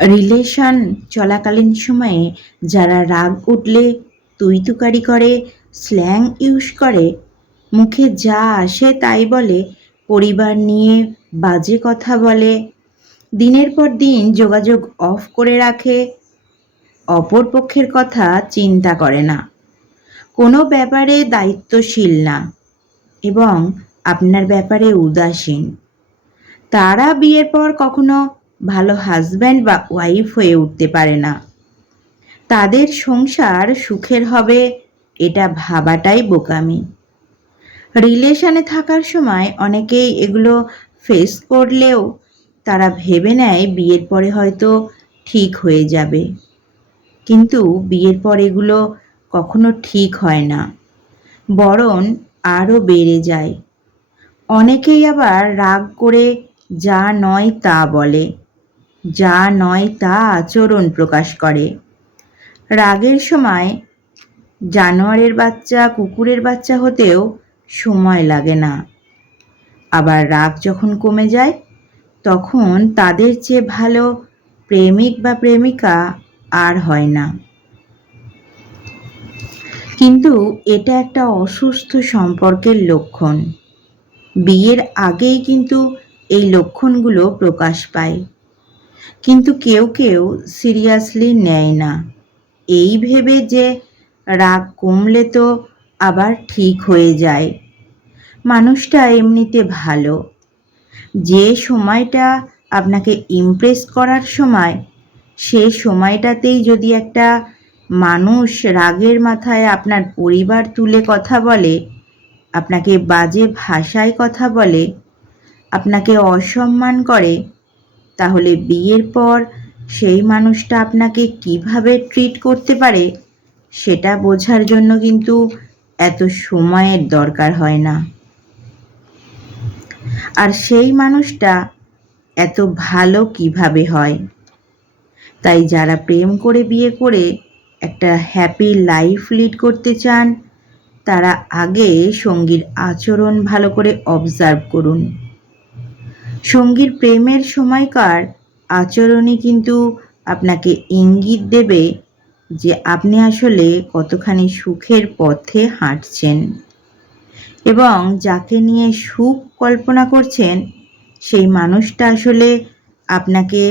Relation চলাকালীন সময়ে যারা রাগ উঠলে তুই তুকারি করে, স্ল্যাং ইউজ করে, মুখে যা আসে তাই বলে, পরিবার নিয়ে বাজে কথা বলে, দিনের পর দিন যোগাযোগ অফ করে রাখে, অপর পক্ষের কথা চিন্তা করে না, কোনো ব্যাপারে দায়িত্বশীল না এবং আপনার ব্যাপারে উদাসীন, তারা বিয়ের পর কখনো ভালো হাজব্যান্ড বা ওয়াইফ হয়ে উঠতে পারে না। তাদের সংসার সুখের হবে এটা ভাবাটাই বোকামি। রিলেশনে থাকার সময় অনেকেই এগুলো ফেস করলেও তারা ভেবে নেয় বিয়ের পরে হয়তো ঠিক হয়ে যাবে, কিন্তু বিয়ের পর এগুলো কখনো ঠিক হয় না, বরং আরও বেড়ে যায়। অনেকেই আবার রাগ করে যা নয় তা বলে, যা নয় তা আচরণ প্রকাশ করে। রাগের সময় জানোয়ারের বাচ্চা কুকুরের বাচ্চা হতেও সময় লাগে না, আবার রাগ যখন কমে যায় তখন তাদের চেয়ে ভালো প্রেমিক বা প্রেমিকা আর হয় না। কিন্তু এটা একটা অসুস্থ সম্পর্কের লক্ষণ। বিয়ের আগেই কিন্তু এই লক্ষণগুলো প্রকাশ পায়, কিন্তু কেউ কেউ সিরিয়াসলি নেয় না, এই ভেবে যে রাগ কমলে তো আবার ঠিক হয়ে যায়। মানুষটা এমনিতে ভালো, যে সময়টা আপনাকে ইমপ্রেস করার সময়, সে সময়টাতেই যদি একটা মানুষ রাগের মাথায় আপনার পরিবার তুলে কথা বলে, আপনাকে বাজে ভাষায় কথা বলে, আপনাকে অসম্মান করে, তাহলে বিয়ের পর সেই মানুষটা আপনাকে কিভাবে ট্রিট করতে পারে সেটা বোঝার জন্য কিন্তু এত সময়ের দরকার হয় না। আর সেই মানুষটা এত ভালো কিভাবে হয়। তাই যারা প্রেম করে বিয়ে করে একটা হ্যাপি লাইফ লিড করতে চান, তারা আগে সঙ্গীর আচরণ ভালো করে অবজার্ভ করুন। সঙ্গীর প্রেমের সময়কার আচরণই কিন্তু আপনাকে ইঙ্গিত দেবে যে আপনি আসলে কতখানি সুখের পথে হাঁটছেন, এবং যাকে নিয়ে সুখ কল্পনা করছেন সেই মানুষটা আসলে আপনাকে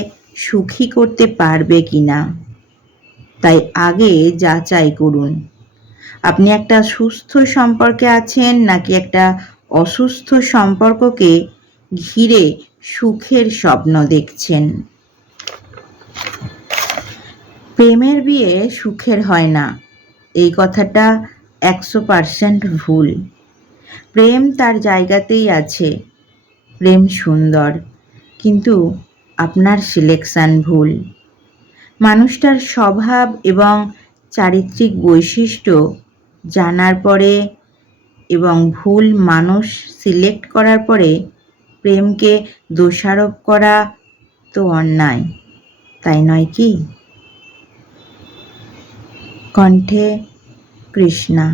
সুখী করতে পারবে কিনা। তাই আগে যাচাই করুন আপনি একটা সুস্থ সম্পর্কে আছেন নাকি একটা অসুস্থ সম্পর্ককে ঘিরে সুখের স্বপ্ন দেখছেন। প্রেমের বিয়ে সুখের হয় না, এই কথাটা 100% ভুল। প্রেম তার জায়গাতেই আছে, প্রেম সুন্দর, কিন্তু আপনার সিলেকশন ভুল। মানুষটার স্বভাব এবং চারিত্রিক বৈশিষ্ট্য জানার পরে এবং ভুল মানুষ সিলেক্ট করার পরে প্রেমকে দোষারোপ করা তো অন্যায়, তাই নয় কি? কণ্ঠে কৃষ্ণা।